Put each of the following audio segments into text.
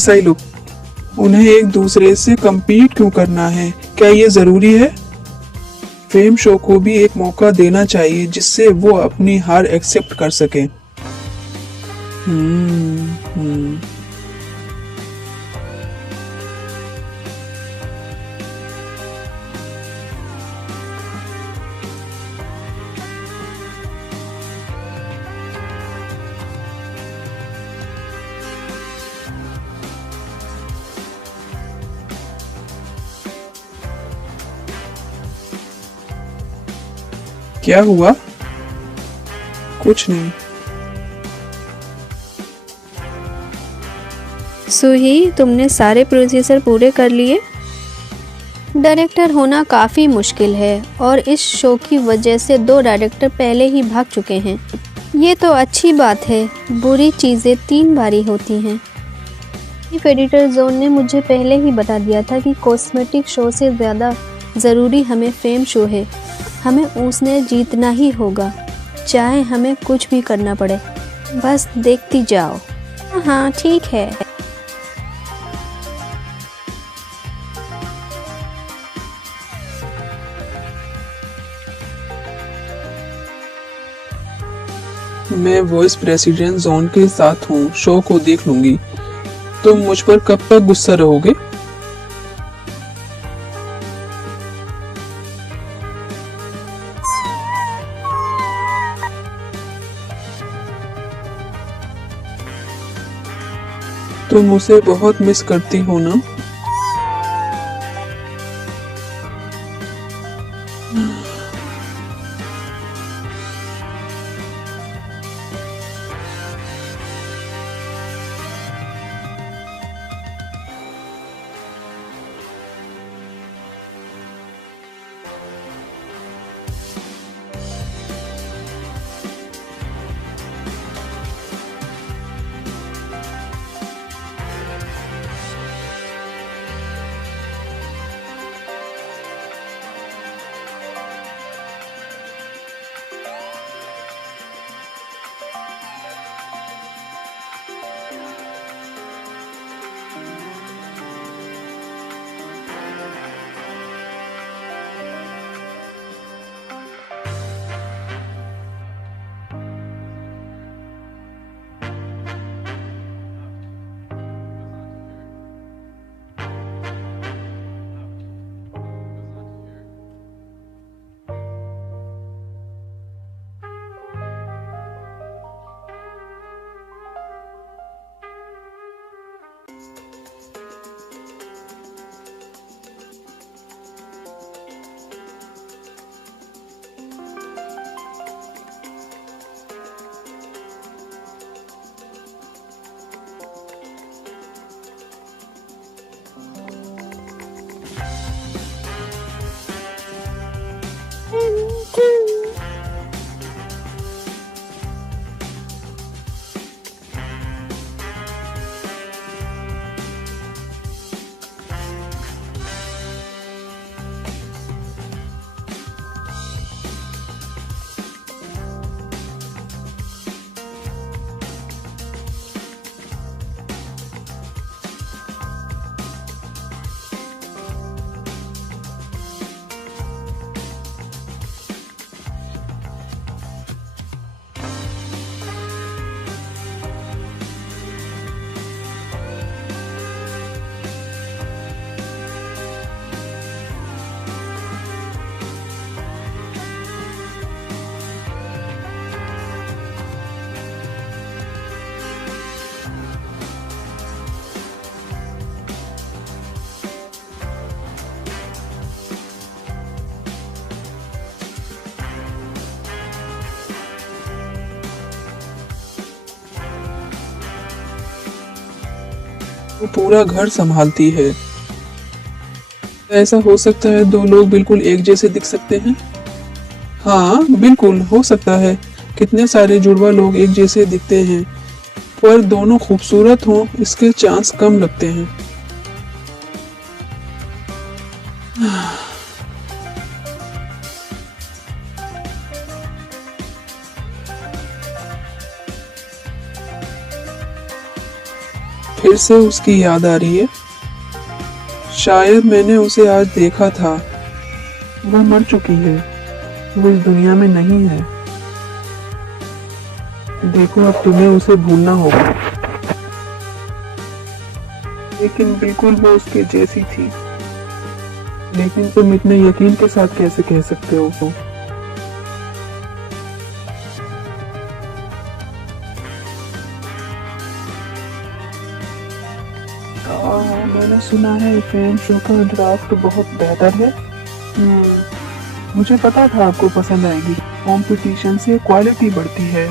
ऐसा ही लुक। उन्हें एक दूसरे से compete क्यों करना है? क्या ये जरूरी है? फेम शो को भी एक मौका देना चाहिए जिससे वो अपनी हार एक्सेप्ट कर सके। हम्म। क्या हुआ? कुछ नहीं। सुही, तुमने सारे प्रोसीजर पूरे कर लिए? डायरेक्टर होना काफ़ी मुश्किल है और इस शो की वजह से 2 डायरेक्टर पहले ही भाग चुके हैं। ये तो अच्छी बात है, बुरी चीज़ें 3 बारी होती हैं। चीफ एडिटर जोन ने मुझे पहले ही बता दिया था कि कॉस्मेटिक शो से ज़्यादा ज़रूरी हमें फेम शो है। हमें उसने जीतना ही होगा, चाहे हमें कुछ भी करना पड़े। बस देखती जाओ। हाँ ठीक है। मैं वॉइस प्रेसिडेंट जोन के साथ हूँ, शो को देख लूंगी। तुम मुझ पर कब तक गुस्सा रहोगे? तुम उसे बहुत मिस करती हो ना? वो पूरा घर संभालती है। ऐसा हो सकता है 2 लोग बिल्कुल एक जैसे दिख सकते हैं? हाँ बिल्कुल हो सकता है। कितने सारे जुड़वा लोग एक जैसे दिखते हैं, पर दोनों खूबसूरत हों इसके चांस कम लगते हैं। फिर से उसकी याद आ रही है। शायद मैंने उसे आज देखा था। वो मर चुकी है, वो इस दुनिया में नहीं है। देखो, अब तुम्हें उसे भूलना होगा। लेकिन बिल्कुल वो उसके जैसी थी। लेकिन तुम इतने यकीन के साथ कैसे कह सकते हो? मैंने सुना है फेम शो का ड्राफ्ट बहुत बेहतर है। मुझे पता था आपको पसंद आएगी। कंपटीशन से क्वालिटी बढ़ती है।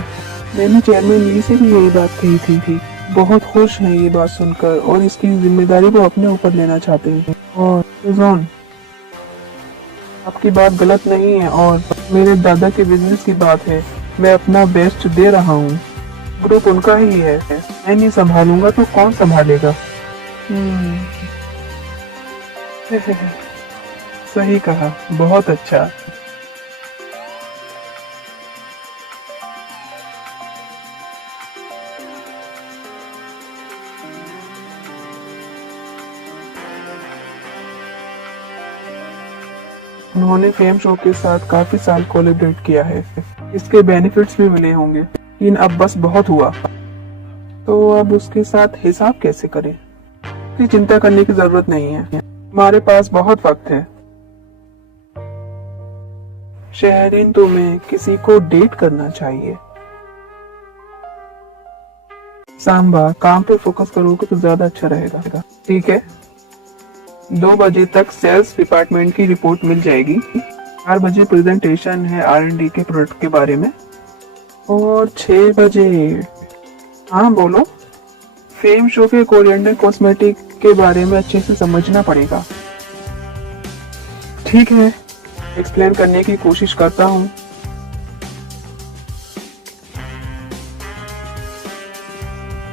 मैंने चेयरमैन ली से भी यही बात कही थी। बहुत खुश हैं ये बात सुनकर और इसकी जिम्मेदारी को अपने ऊपर लेना चाहते हैं। और रिजवान, आपकी बात गलत नहीं है और मेरे दादा के बिजनेस की बात है। मैं अपना बेस्ट दे रहा हूँ। ग्रुप उनका ही है। मैं नहीं संभालूंगा तो कौन संभालेगा? सही कहा, बहुत अच्छा। उन्होंने फेम शो के साथ काफी साल कोलैबोरेट किया है। इसके बेनिफिट्स भी मिले होंगे। लेकिन अब बस बहुत हुआ। तो अब उसके साथ हिसाब कैसे करें? की चिंता करने की जरूरत नहीं है। हमारे पास बहुत वक्त है। शहरीन, तुम्हें किसी को डेट करना चाहिए। सांबा, काम पे फोकस करोगे तो ज्यादा अच्छा रहेगा। ठीक है, 2 बजे तक सेल्स डिपार्टमेंट की रिपोर्ट मिल जाएगी। 4 बजे प्रेजेंटेशन है R&D के प्रोडक्ट के बारे में। और 6 बजे, हाँ बोलो। फेम शो के कोरिएंडर कॉस्मेटिक के बारे में अच्छे से समझना पड़ेगा। ठीक है, एक्सप्लेन करने की कोशिश करता हूँ।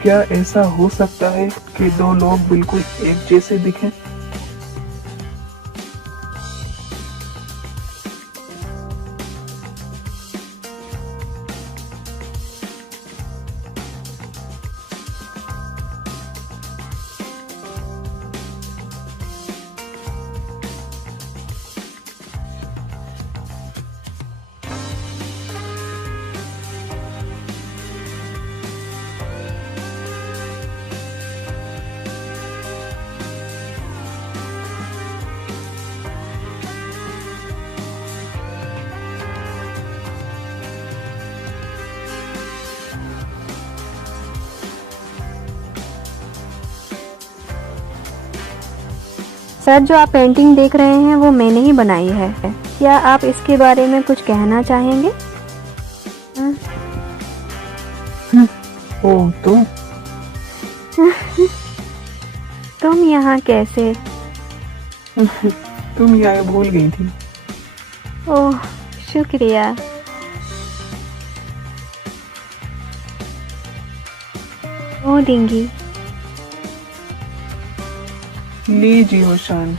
क्या ऐसा हो सकता है कि 2 लोग बिल्कुल एक जैसे दिखें? सर, जो आप पेंटिंग देख रहे हैं वो मैंने ही बनाई है। क्या आप इसके बारे में कुछ कहना चाहेंगे? ओह, तुम यहाँ कैसे? तुम यहाँ भूल गई थी। ओह, शुक्रिया। ओ डिंगी, लीजिए ओशान।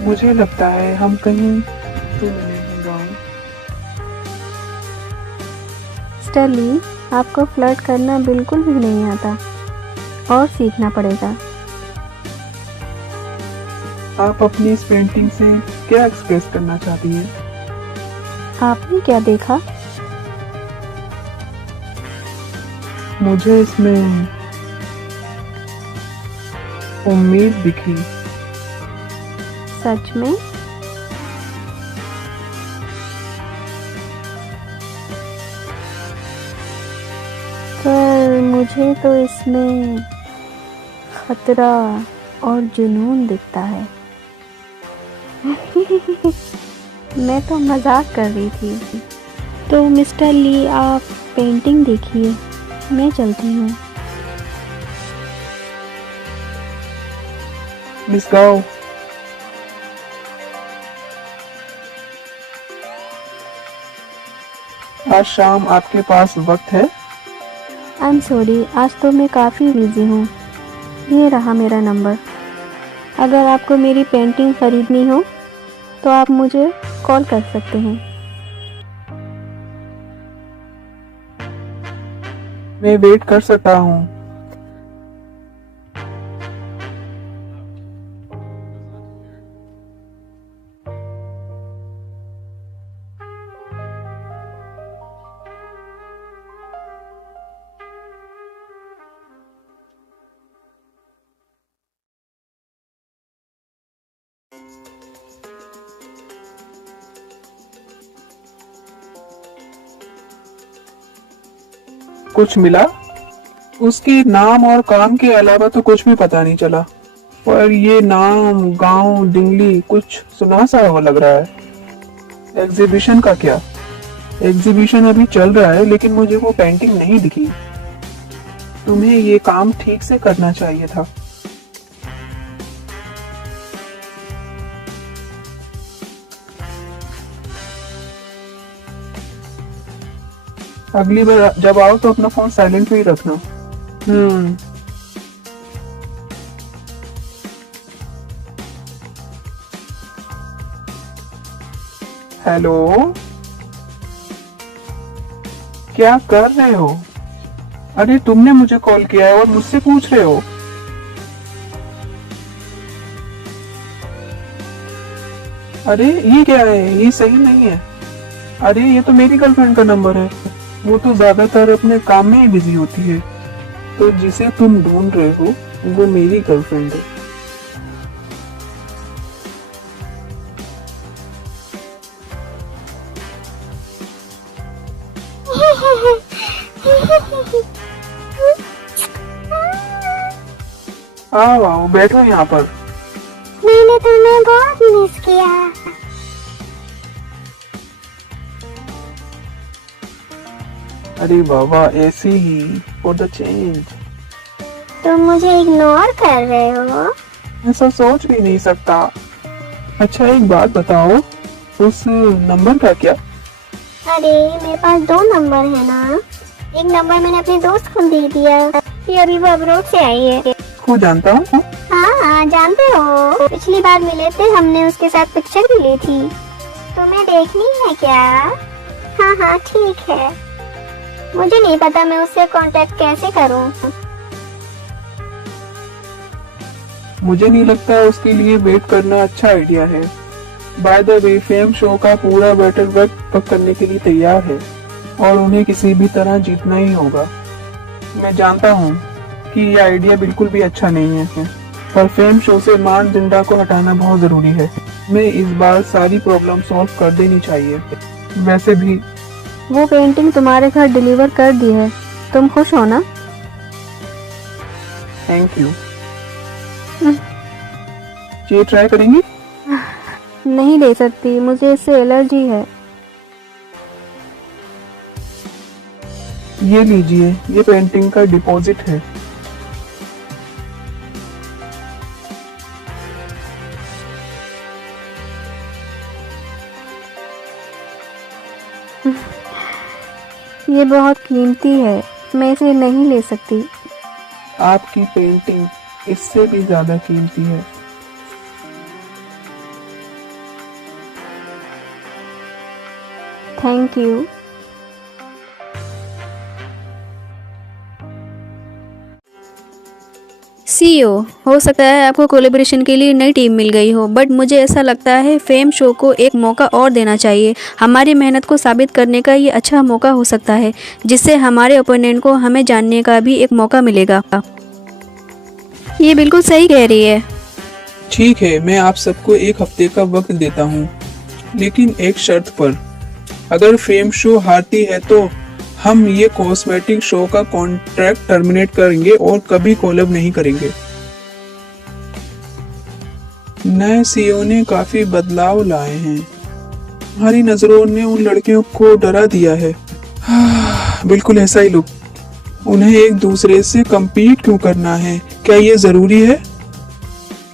मुझे लगता है हम कहीं तो मिले हैं गाँव। स्टर्ली, आपको फ्लर्ट करना बिल्कुल भी नहीं आता और सीखना पड़ेगा। आप अपनी इस पेंटिंग से क्या एक्सप्रेस करना चाहती हैं? आपने क्या देखा? मुझे इसमें उम्मीद दिखी। सच में? पर मुझे तो इसमें खतरा और जुनून दिखता है। मैं तो मजाक कर रही थी। तो मिस्टर ली, आप पेंटिंग देखिए, मैं चलती हूँ। मिस गाओ, आज शाम आपके पास वक्त है? आई एम सॉरी, आज तो मैं काफ़ी बिजी हूँ। ये रहा मेरा नंबर। अगर आपको मेरी पेंटिंग खरीदनी हो तो आप मुझे कॉल कर सकते हैं। मैं वेट कर सकता हूँ। कुछ मिला? उसके नाम और काम के अलावा तो कुछ भी पता नहीं चला। पर ये नाम, गांव, डिंगली कुछ सुना सा हो लग रहा है। एग्जीबिशन का क्या? एग्जीबिशन अभी चल रहा है लेकिन मुझे वो पेंटिंग नहीं दिखी। तुम्हें ये काम ठीक से करना चाहिए था। अगली बार जब आओ तो अपना फोन साइलेंट पे ही रखना। हेलो, क्या कर रहे हो? अरे तुमने मुझे कॉल किया है और मुझसे पूछ रहे हो। अरे ये क्या है? ये सही नहीं है। अरे ये तो मेरी गर्लफ्रेंड का नंबर है। वो तो ज्यादातर अपने काम में ही बिजी होती है। तो जिसे तुम ढूंढ रहे हो वो मेरी गर्लफ्रेंड है। आओ आओ बैठो यहाँ पर। मैंने तुम्हें बहुत मिस किया। अरे बाबा ऐसे ही फॉर द चेंज। तुम मुझे इग्नोर कर रहे हो। ऐसा सोच भी नहीं सकता। अच्छा एक बात बताओ, उस नंबर का क्या? अरे मेरे पास 2 नंबर है ना। एक नंबर मैंने अपने दोस्त को दे दिया। ये अभी वो अब्रोड से आई है। को जानता हूँ। हाँ जानते हो, पिछली बार मिले थे हमने, उसके साथ पिक्चर भी ली थी। तुम्हें देखनी है क्या? हाँ हाँ ठीक है। मुझे नहीं पता मैं उससे कांटेक्ट कैसे करूँ। मुझे नहीं लगता उसके लिए वेट करना अच्छा आइडिया है। By the way fame show का पूरा बैटल वर्क करने के लिए तैयार है और उन्हें किसी भी तरह जीतना ही होगा। मैं जानता हूँ कि ये आइडिया बिल्कुल भी अच्छा नहीं है, पर फेम शो से मानदंडा को हटाना बहुत जरूरी है। मैं इस बार सारी प्रॉब्लम सॉल्व कर देनी चाहिए। वैसे भी वो पेंटिंग तुम्हारे घर डिलीवर कर दी है, तुम खुश हो ना? Thank you. ये ट्राई करेंगी? नहीं ले सकती, मुझे इससे एलर्जी है। ये लीजिए, ये पेंटिंग का डिपॉजिट है। ये बहुत कीमती है, मैं इसे नहीं ले सकती। आपकी पेंटिंग इससे भी ज्यादा कीमती है। Thank you. सीईओ, हो सकता है आपको कोलैबोरेशन के लिए नई टीम मिल गई हो, बट मुझे ऐसा लगता है फेम शो को एक मौका और देना चाहिए। हमारी मेहनत को साबित करने का ये अच्छा मौका हो सकता है, जिससे हमारे ओपोनेंट को हमें जानने का भी एक मौका मिलेगा। ये बिल्कुल सही कह रही है। ठीक है, मैं आप सबको 1 हफ्ते का वक्त देता हूँ, लेकिन एक शर्त पर। अगर फेम शो हारती है तो हम ये कॉस्मेटिक शो का कॉन्ट्रैक्ट टर्मिनेट करेंगे और कभी कोलैब नहीं करेंगे। नए सीईओ ने काफी बदलाव लाए हैं। हमारी नजरों ने उन लड़कियों को डरा दिया है। बिल्कुल ऐसा ही लुक। उन्हें एक दूसरे से compete क्यों करना है? क्या ये जरूरी है?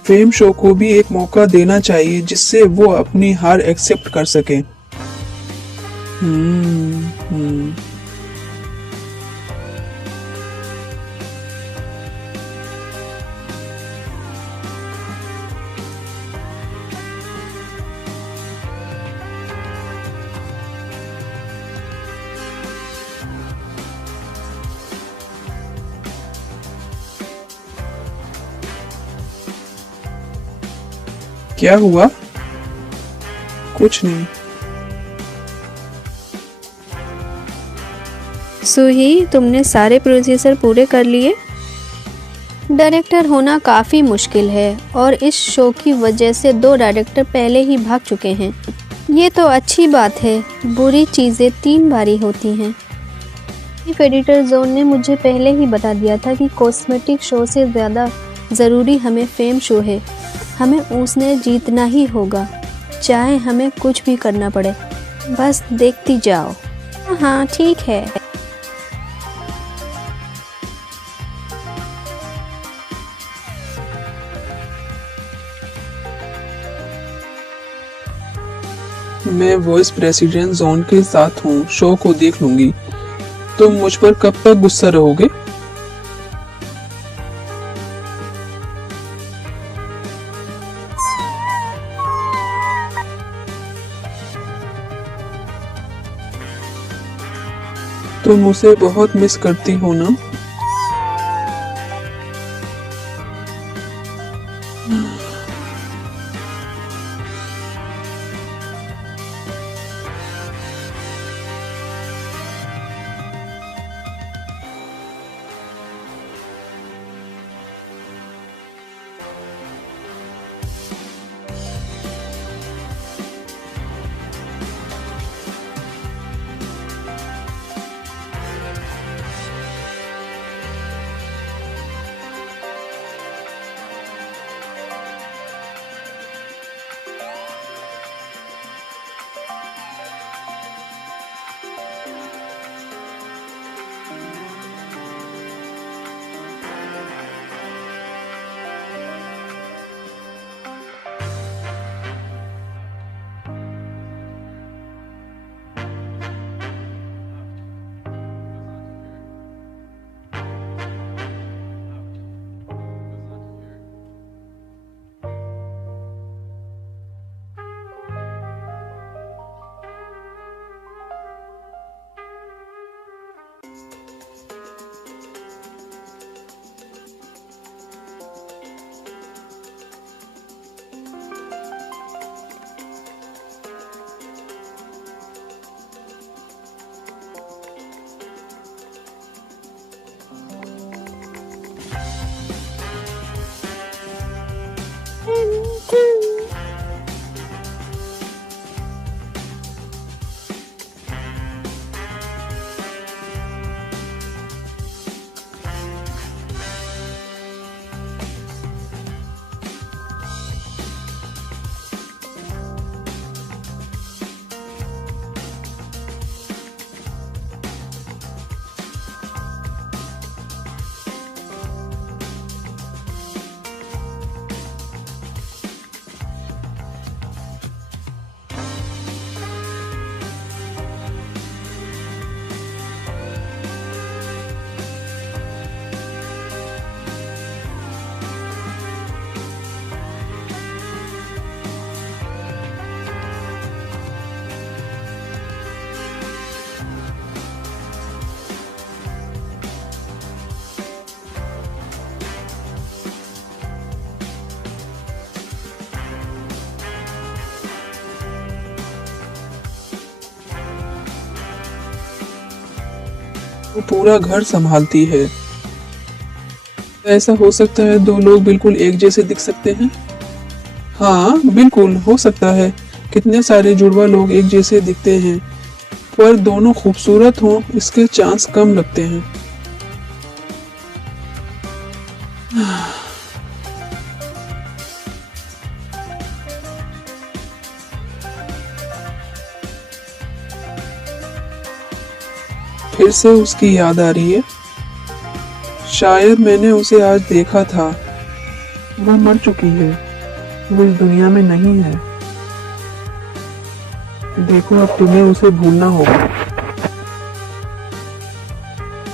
फेम शो को भी एक मौका देना चाहिए जिससे वो अपनी हार एक्सेप्ट कर सके। क्या हुआ? कुछ नहीं। सूही, तुमने सारे प्रोसीजर पूरे कर लिए? डायरेक्टर होना काफ़ी मुश्किल है और इस शो की वजह से 2 डायरेक्टर पहले ही भाग चुके हैं। ये तो अच्छी बात है, बुरी चीज़ें 3 बारी होती हैं। चीफ एडिटर जोन ने मुझे पहले ही बता दिया था कि कॉस्मेटिक शो से ज़्यादा ज़रूरी हमें फेम शो है। हमें उसने जीतना ही होगा, चाहे हमें कुछ भी करना पड़े। बस देखती जाओ। हाँ ठीक है। मैं वॉइस प्रेसिडेंट जोन के साथ हूँ, शो को देख लूंगी। तुम मुझ पर कब तक गुस्सा रहोगे? तुम उसे बहुत मिस करती हो ना? वो पूरा घर संभालती है। ऐसा हो सकता है 2 लोग बिल्कुल एक जैसे दिख सकते हैं? हाँ बिल्कुल हो सकता है। कितने सारे जुड़वा लोग एक जैसे दिखते हैं, पर दोनों खूबसूरत हों इसके चांस कम लगते हैं। फिर से उसकी याद आ रही है। शायद मैंने उसे आज देखा था। वो मर चुकी है, वो इस दुनिया में नहीं है। देखो अब तुम्हें उसे भूलना होगा।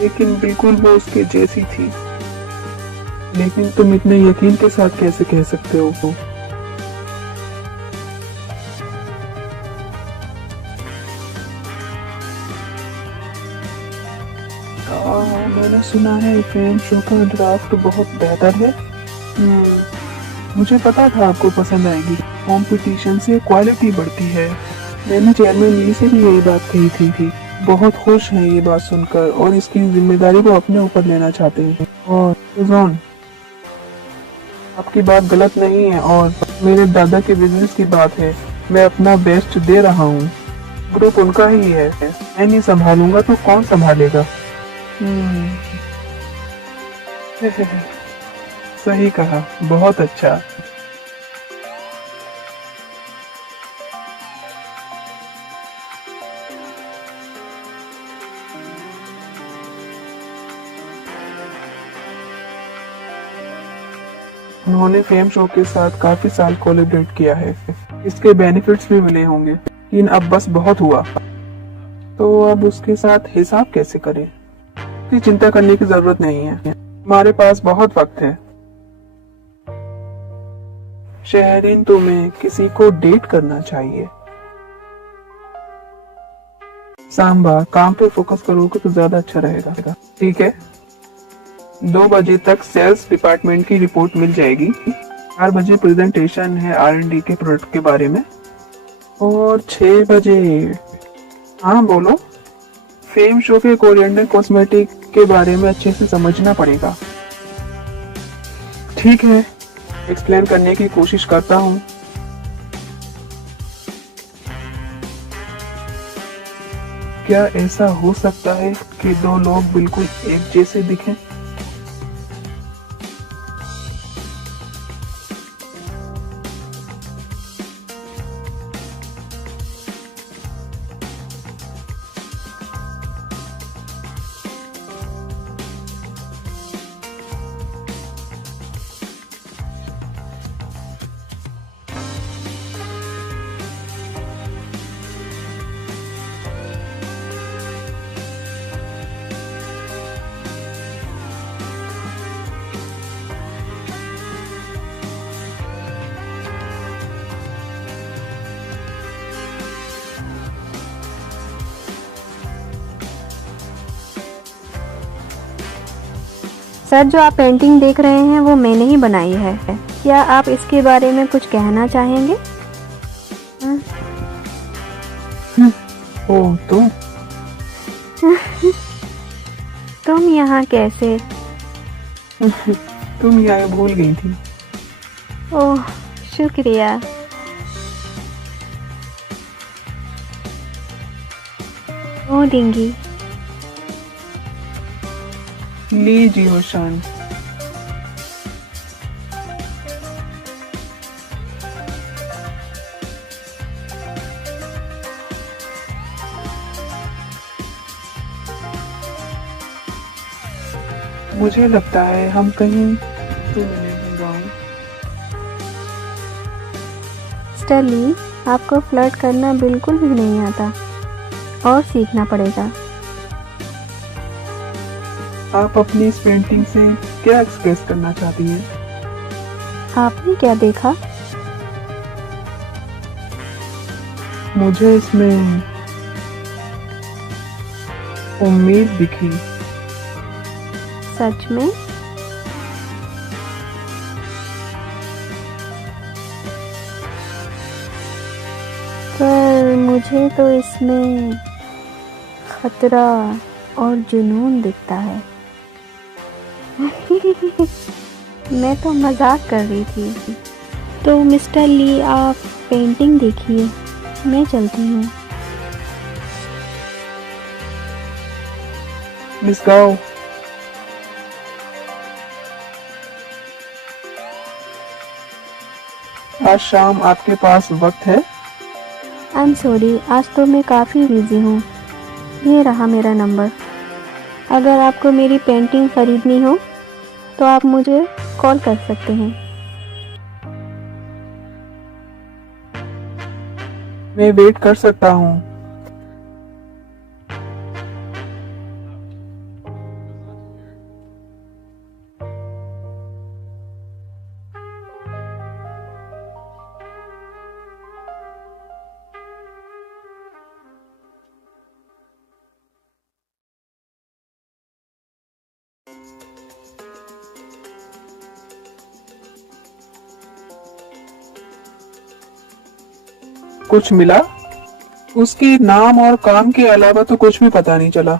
लेकिन बिल्कुल वो उसके जैसी थी। लेकिन तुम इतने यकीन के साथ कैसे कह सकते हो? मैंने सुना है फेम शो का ड्राफ्ट बहुत बेहतर है। मुझे पता था आपको पसंद आएगी। कंपटीशन से क्वालिटी बढ़ती है। मैंने चेयरमैन ली से भी यही बात कही थी। बहुत खुश हैं ये बात सुनकर और इसकी जिम्मेदारी को अपने ऊपर लेना चाहते हैं। और सुजॉन, आपकी बात गलत नहीं है और मेरे दादा के बिजनेस की बात है। मैं अपना बेस्ट दे रहा हूँ। ग्रुप उनका ही है। मैं नहीं संभालूंगा तो कौन संभालेगा? हम्म, सही कहा, बहुत अच्छा। उन्होंने फेम शो के साथ काफी साल कोलैबोरेट किया है। इसके बेनिफिट्स भी मिले होंगे, लेकिन अब बस बहुत हुआ। तो अब उसके साथ हिसाब कैसे करें? इसकी चिंता करने की जरूरत नहीं है। हमारे पास बहुत वक्त है। शहरीन, तुम्हें किसी को डेट करना चाहिए। सांबा, काम पे फोकस करोगे तो ज्यादा अच्छा रहेगा। ठीक है, 2 बजे तक सेल्स डिपार्टमेंट की रिपोर्ट मिल जाएगी। 4 बजे प्रेजेंटेशन है R&D के प्रोडक्ट के बारे में। और 6 बजे, हाँ बोलो। फेम शो के कोरिएंडर कॉस्मेटिक के बारे में अच्छे से समझना पड़ेगा। ठीक है, एक्सप्लेन करने की कोशिश करता हूँ। क्या ऐसा हो सकता है कि 2 लोग बिल्कुल एक जैसे दिखें? सर, जो आप पेंटिंग देख रहे हैं वो मैंने ही बनाई है। क्या आप इसके बारे में कुछ कहना चाहेंगे? ओह, तुम यहाँ कैसे? तुम यहाँ भूल गई थी। ओह, शुक्रिया। ओ डिंगी, लीजिए शान। मुझे लगता है हम कहीं तो नहीं गाँव। स्टर्ली, आपको फ्लर्ट करना बिल्कुल भी नहीं आता और सीखना पड़ेगा। आप अपनी इस पेंटिंग से क्या एक्सप्रेस करना चाहती हैं? आपने क्या देखा? मुझे इसमें उम्मीद दिखी। सच में? पर मुझे तो इसमें खतरा और जुनून दिखता है। मैं तो मजाक कर रही थी। तो मिस्टर ली, आप पेंटिंग देखिए, मैं चलती हूँ। मिस गाओ, आज शाम आपके पास वक्त है? आई एम सॉरी, आज तो मैं काफ़ी बिजी हूँ। ये रहा मेरा नंबर। अगर आपको मेरी पेंटिंग खरीदनी हो तो आप मुझे कॉल कर सकते हैं। मैं वेट कर सकता हूँ। कुछ मिला? उसके नाम और काम के अलावा तो कुछ भी पता नहीं चला,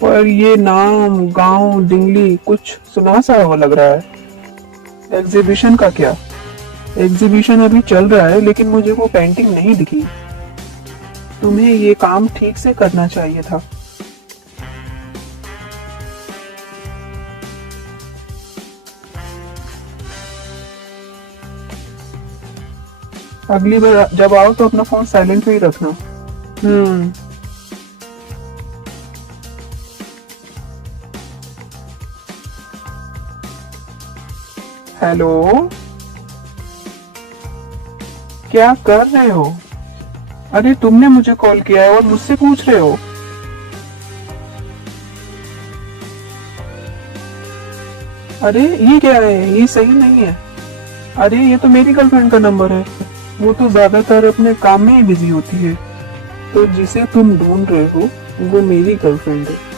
पर ये नाम, गांव, डिंगली कुछ सुना सा हुआ लग रहा है। एग्जीबिशन का क्या? एग्जीबिशन अभी चल रहा है, लेकिन मुझे वो पेंटिंग नहीं दिखी। तुम्हें ये काम ठीक से करना चाहिए था। अगली बार जब आओ तो अपना फोन साइलेंट पे ही रखना। हेलो, क्या कर रहे हो? अरे तुमने मुझे कॉल किया है और मुझसे पूछ रहे हो। अरे ये क्या है? ये सही नहीं है। अरे ये तो मेरी गर्लफ्रेंड का नंबर है। वो तो ज्यादातर अपने काम में ही बिजी होती है। तो जिसे तुम ढूंढ रहे हो वो मेरी गर्लफ्रेंड है।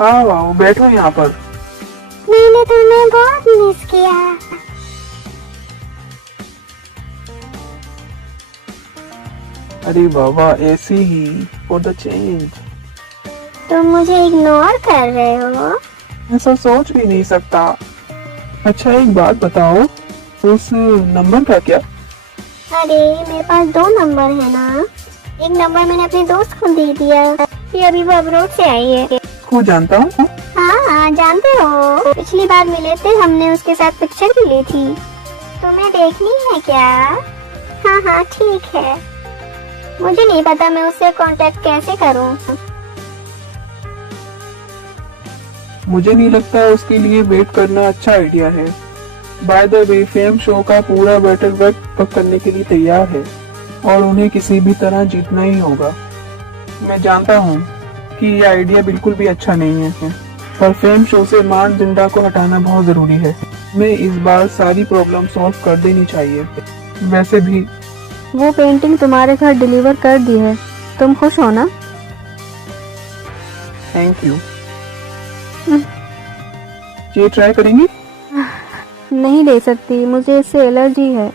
आओ आओ, बैठो यहाँ पर। मैंने तुम्हें बहुत मिस किया। अरे बाबा, ऐसी ही फॉर द चेंज। तुम मुझे इग्नोर कर रहे हो? ऐसा सोच भी नहीं सकता। अच्छा एक बात बताओ, उस नंबर का क्या? अरे मेरे पास 2 नंबर है ना। एक नंबर मैंने अपने दोस्त को दे दिया, ये अभी वो अब्रोड से आई है। को जानता हूँ। हाँ जानते हो, पिछली बार मिले थे, हमने उसके साथ पिक्चर भी ली थी। तुम्हें देखनी है क्या? हाँ ठीक है। मुझे नहीं पता मैं उससे कांटेक्ट कैसे करूँ। मुझे नहीं लगता उसके लिए वेट करना अच्छा आइडिया है। By the way, fame show का पूरा बैटल वर्क करने के लिए तैयार है और उन्हें किसी भी तरह जीतना ही होगा। मैं जानता हूँ कि ये आइडिया बिल्कुल भी अच्छा नहीं है, पर फेम शो से मान जिंडा को हटाना बहुत जरूरी है। मैं इस बार सारी प्रॉब्लम सॉल्व कर देनी चाहिए। वैसे भी वो पेंटिंग तुम्हारे घर डिलीवर कर दी है, तुम खुश हो ना? Thank you. ये ट्राई करेंगी? नहीं ले सकती, मुझे इससे एलर्जी है।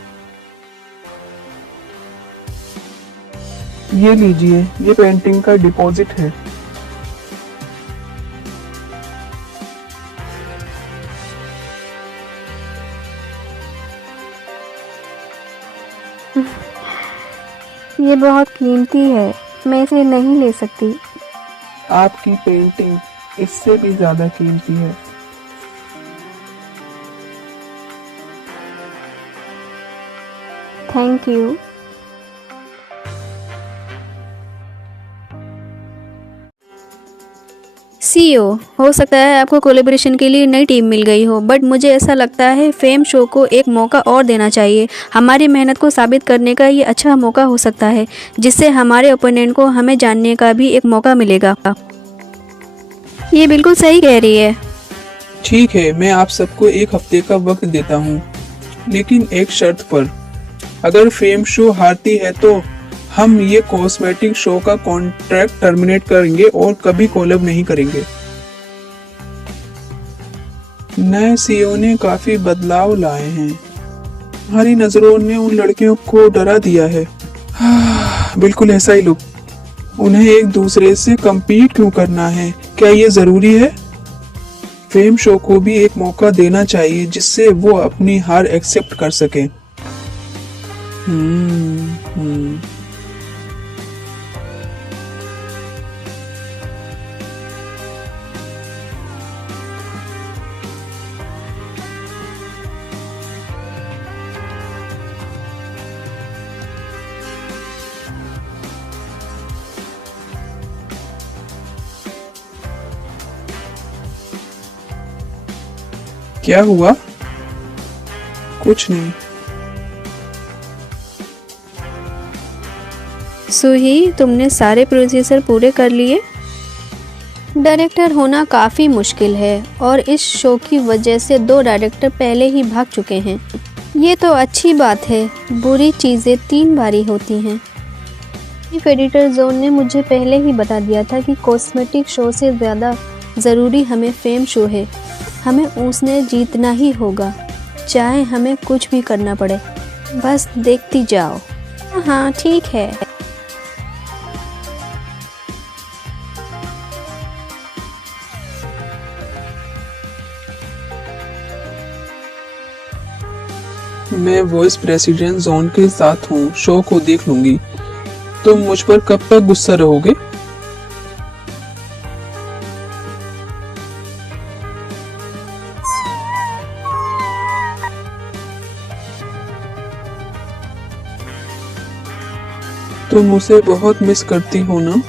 ये लीजिए, ये पेंटिंग का डिपॉजिट है। ये बहुत कीमती है, मैं इसे नहीं ले सकती। आपकी पेंटिंग इससे भी ज्यादा कीमती है। Thank you. सीईओ, हो सकता है आपको कोलैबोरेशन के लिए नई टीम मिल गई हो, बट मुझे ऐसा लगता है फेम शो को एक मौका और देना चाहिए। हमारी मेहनत को साबित करने का ये अच्छा मौका हो सकता है, जिससे हमारे ओपोनेंट को हमें जानने का भी एक मौका मिलेगा। ये बिल्कुल सही कह रही है। ठीक है, मैं आप सबको 1 हफ्ते का वक्त देता हूँ, लेकिन एक शर्त पर। अगर फेम शो हारती है तो हम ये कॉस्मेटिक शो का कॉन्ट्रैक्ट टर्मिनेट करेंगे और कभी कोलैब नहीं करेंगे। नए सीईओ ने काफी बदलाव लाए हैं। हमारी नजरों ने उन लड़कियों को डरा दिया है। बिल्कुल ऐसा ही लुक। उन्हें एक दूसरे से compete क्यों करना है? क्या ये जरूरी है? फेम शो को भी एक मौका देना चाहिए जिससे वो अपनी हार एक्सेप्ट कर सके। क्या हुआ? कुछ नहीं। सुही, तुमने सारे प्रोसीजर पूरे कर लिए? डायरेक्टर होना काफ़ी मुश्किल है और इस शो की वजह से 2 डायरेक्टर पहले ही भाग चुके हैं। ये तो अच्छी बात है, बुरी चीज़ें 3 बारी होती हैं। चीफ एडिटर जोन ने मुझे पहले ही बता दिया था कि कॉस्मेटिक शो से ज़्यादा ज़रूरी हमें फेम शो है। हमें उसने जीतना ही होगा, चाहे हमें कुछ भी करना पड़े। बस देखती जाओ। हाँ ठीक है। मैं वाइस प्रेसिडेंट जोन के साथ हूँ, शो को देख लूंगी। तुम मुझ पर कब तक गुस्सा रहोगे? तुम उसे बहुत मिस करती हो ना?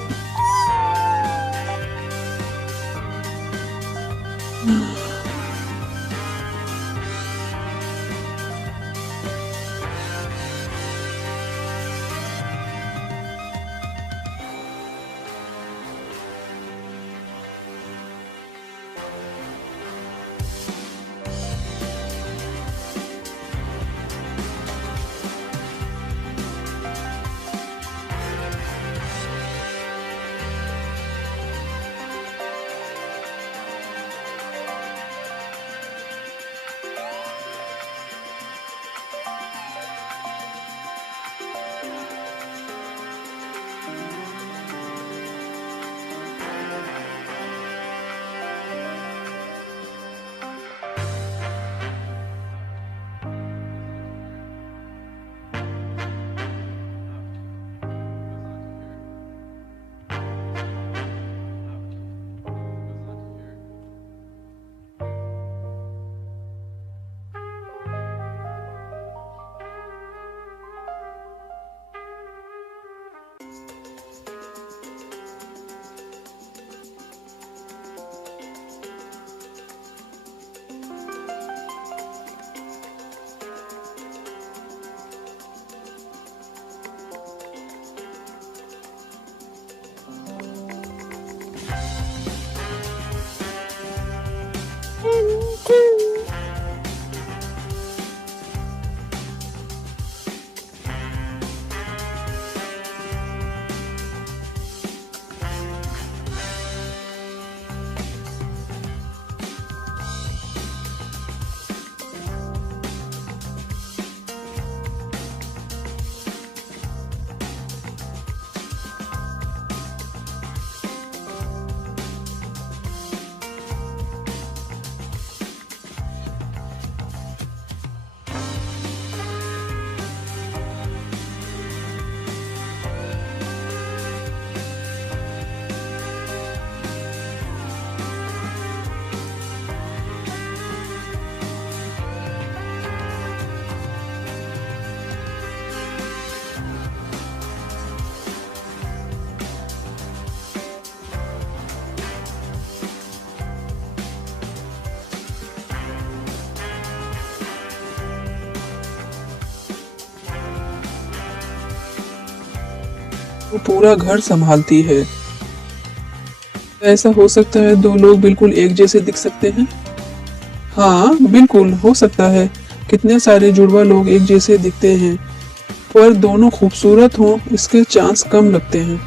वो पूरा घर संभालती है। ऐसा हो सकता है दो लोग बिल्कुल एक जैसे दिख सकते हैं? हाँ बिल्कुल हो सकता है। कितने सारे जुड़वा लोग एक जैसे दिखते हैं, पर दोनों खूबसूरत हों इसके चांस कम लगते हैं।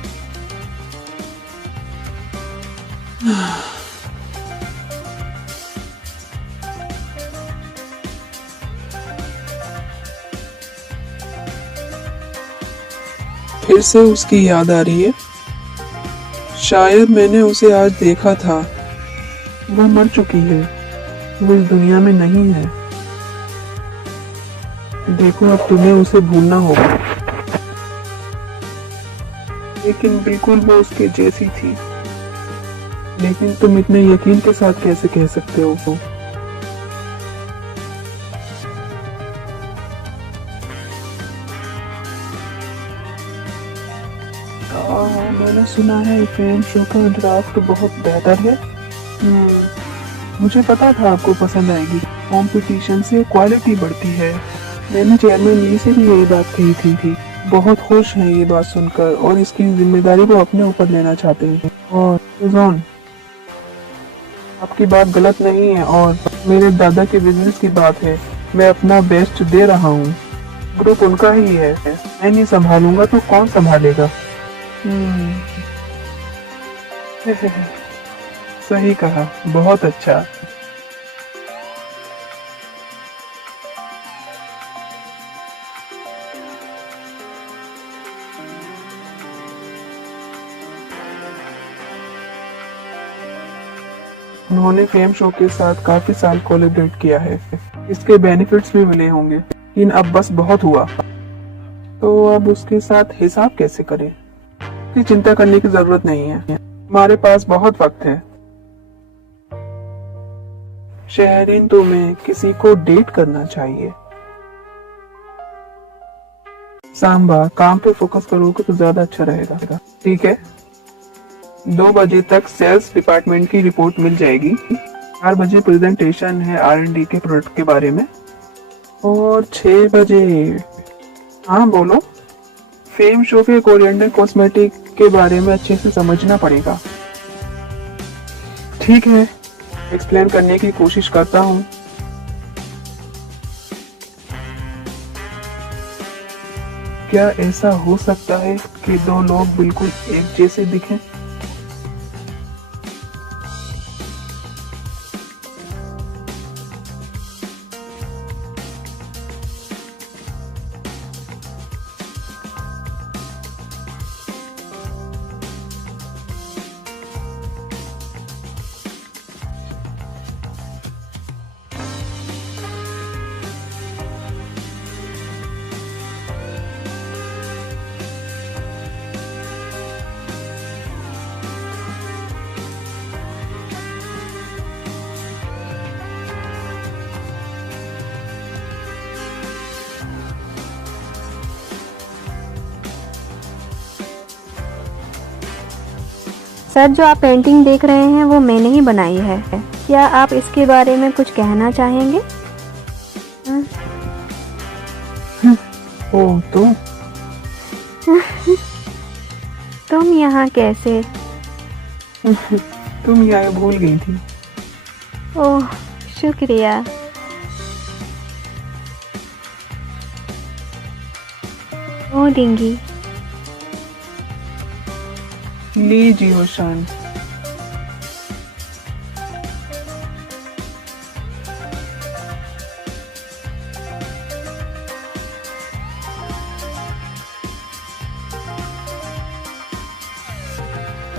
फिर से उसकी याद आ रही है। शायद मैंने उसे आज देखा था। वो मर चुकी है, वो इस दुनिया में नहीं है। देखो अब तुम्हें उसे भूलना होगा। लेकिन बिल्कुल वो उसके जैसी थी। लेकिन तुम इतने यकीन के साथ कैसे कह सकते हो वो? मैंने सुना है फेम शो का ड्राफ्ट बहुत बेहतर है। मुझे पता था आपको पसंद आएगी। कंपटीशन से क्वालिटी बढ़ती है। मैंने चेयरमैन ली से भी यही बात कही थी। बहुत खुश हैं ये बात सुनकर और इसकी जिम्मेदारी को अपने ऊपर लेना चाहते हैं। और जोन, आपकी बात गलत नहीं है और मेरे दादा के बिजनेस की बात है। मैं अपना बेस्ट दे रहा हूँ। ग्रुप उनका ही है। मैं नहीं संभालूंगा तो कौन संभालेगा? हम्म, सही कहा, बहुत अच्छा। उन्होंने फेम शो के साथ काफी साल कोलैबोरेट किया है। इसके बेनिफिट्स भी मिले होंगे, लेकिन अब बस बहुत हुआ। तो अब उसके साथ हिसाब कैसे करें? इसकी चिंता करने की जरूरत नहीं है, हमारे पास बहुत वक्त है। शहरीन, तुम्हें किसी को डेट करना चाहिए। सांबा, काम पे फोकस करोगे तो ज्यादा अच्छा रहेगा। ठीक है, 2 बजे तक सेल्स डिपार्टमेंट की रिपोर्ट मिल जाएगी। 4 बजे प्रेजेंटेशन है R&D के प्रोडक्ट के बारे में, और 6 बजे, हाँ बोलो, फेम शो के कोरिएंडर कॉस्मेटिक के बारे में अच्छे से समझना पड़ेगा। ठीक है, एक्सप्लेन करने की कोशिश करता हूँ। क्या ऐसा हो सकता है कि 2 लोग बिल्कुल एक जैसे दिखें? सर, जो आप पेंटिंग देख रहे हैं वो मैंने ही बनाई है। क्या आप इसके बारे में कुछ कहना चाहेंगे? ओह, तो तुम यहाँ कैसे? तुम यहाँ भूल गई थी। ओह, शुक्रिया। ओ डिंगी, लीजिए होशान।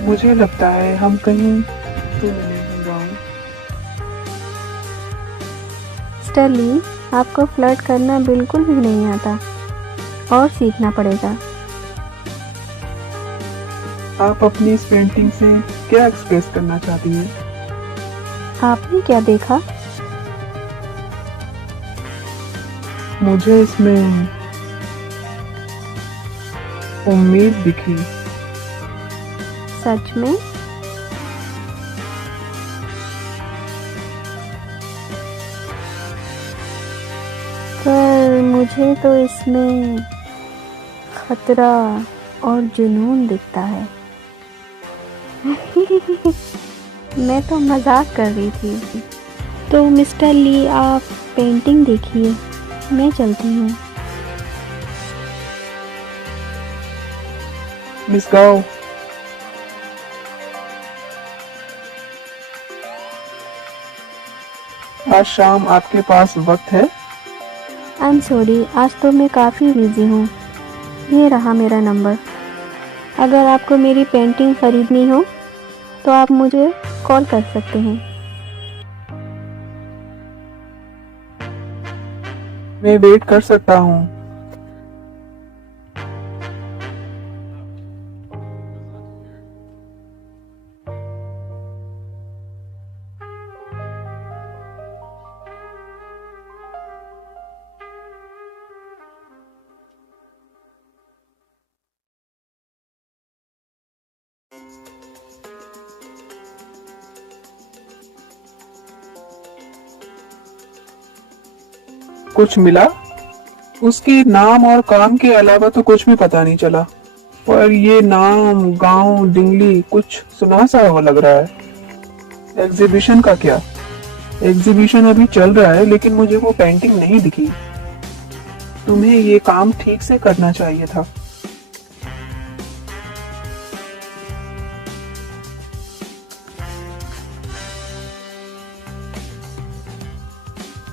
मुझे लगता है हम कहीं तो मिले हैं गाँव। स्टर्ली, आपको फ्लर्ट करना बिल्कुल भी नहीं आता और सीखना पड़ेगा। आप अपनी इस पेंटिंग से क्या एक्सप्रेस करना चाहती हैं? आपने क्या देखा? मुझे इसमें उम्मीद दिखी। सच में? पर मुझे तो इसमें खतरा और जुनून दिखता है। मैं तो मजाक कर रही थी। तो मिस्टर ली, आप पेंटिंग देखिए, मैं चलती हूँ। मिस गाओ, आज शाम आपके पास वक्त है? आई एम सॉरी, आज तो मैं काफ़ी बिजी हूँ। ये रहा मेरा नंबर। अगर आपको मेरी पेंटिंग खरीदनी हो तो आप मुझे कॉल कर सकते हैं। मैं वेट कर सकता हूँ। कुछ मिला? उसके नाम और काम के अलावा तो कुछ भी पता नहीं चला, पर ये नाम, गांव, डिंगली कुछ सुना सा हुआ लग रहा है। एग्जीबिशन का क्या? एग्जीबिशन अभी चल रहा है, लेकिन मुझे वो पेंटिंग नहीं दिखी। तुम्हें ये काम ठीक से करना चाहिए था।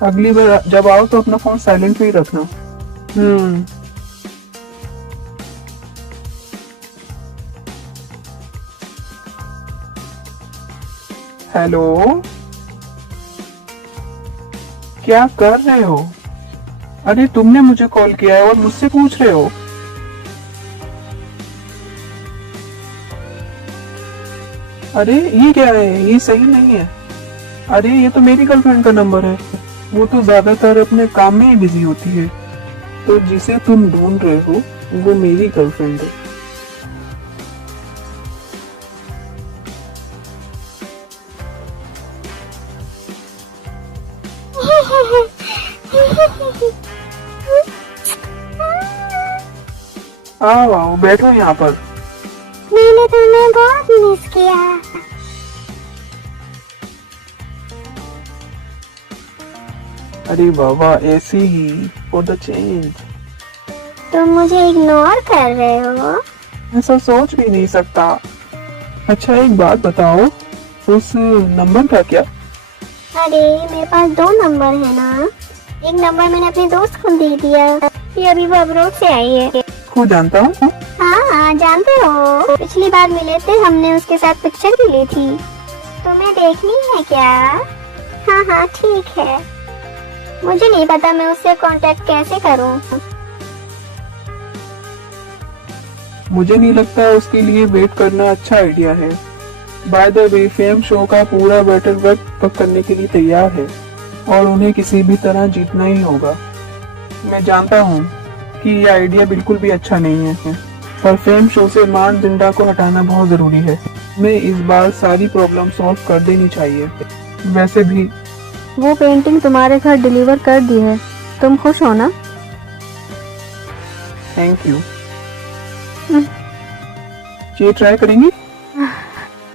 अगली बार जब आओ तो अपना फोन साइलेंट पे ही रखना। हेलो, क्या कर रहे हो? अरे तुमने मुझे कॉल किया है और मुझसे पूछ रहे हो? अरे ये क्या है, ये सही नहीं है। अरे ये तो मेरी गर्लफ्रेंड का नंबर है। वो तो ज्यादातर अपने काम में ही बिजी होती है। तो जिसे तुम ढूंढ रहे हो वो मेरी गर्लफ्रेंड है। आओ आओ बैठो यहाँ पर। मैंने तुम्हें बहुत मिस किया। अरे बाबा ऐसे ही फॉर द चेंज। तुम मुझे इग्नोर कर रहे हो? ऐसा सोच भी नहीं सकता। अच्छा एक बात बताओ, उस नंबर का क्या? अरे मेरे पास 2 नंबर है ना। एक नंबर मैंने अपने दोस्त को दे दिया। ये अभी वो अब्रोड से आई है। को जानता हूँ। हाँ जानते हो, पिछली बार मिले थे हमने, उसके साथ पिक्चर भी ली थी। तुम्हें देखनी है क्या? हाँ ठीक है। मुझे नहीं पता मैं उससे कांटेक्ट कैसे करूँ। मुझे नहीं लगता उसके लिए वेट करना अच्छा आइडिया है। By the way fame show का पूरा बैटर वर्क करने के लिए तैयार है और उन्हें किसी भी तरह जीतना ही होगा। मैं जानता हूँ कि ये आइडिया बिल्कुल भी अच्छा नहीं है, पर फेम शो से मान जिंदा को हटाना बहुत जरूरी है। मैं इस बार सारी प्रॉब्लम सॉल्व कर देनी चाहिए। वैसे भी वो पेंटिंग तुम्हारे घर डिलीवर कर दी है, तुम खुश हो ना? Thank you. ये ट्राई करेंगी?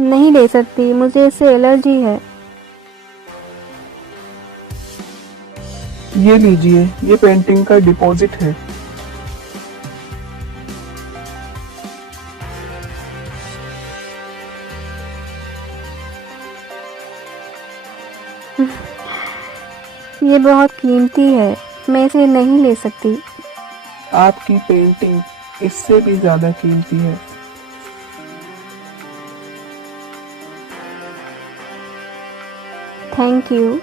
नहीं ले सकती, मुझे इससे एलर्जी है। ये लीजिए, ये पेंटिंग का डिपॉजिट है। ये बहुत कीमती है, मैं इसे नहीं ले सकती। आपकी पेंटिंग इससे भी ज्यादा कीमती है। Thank you.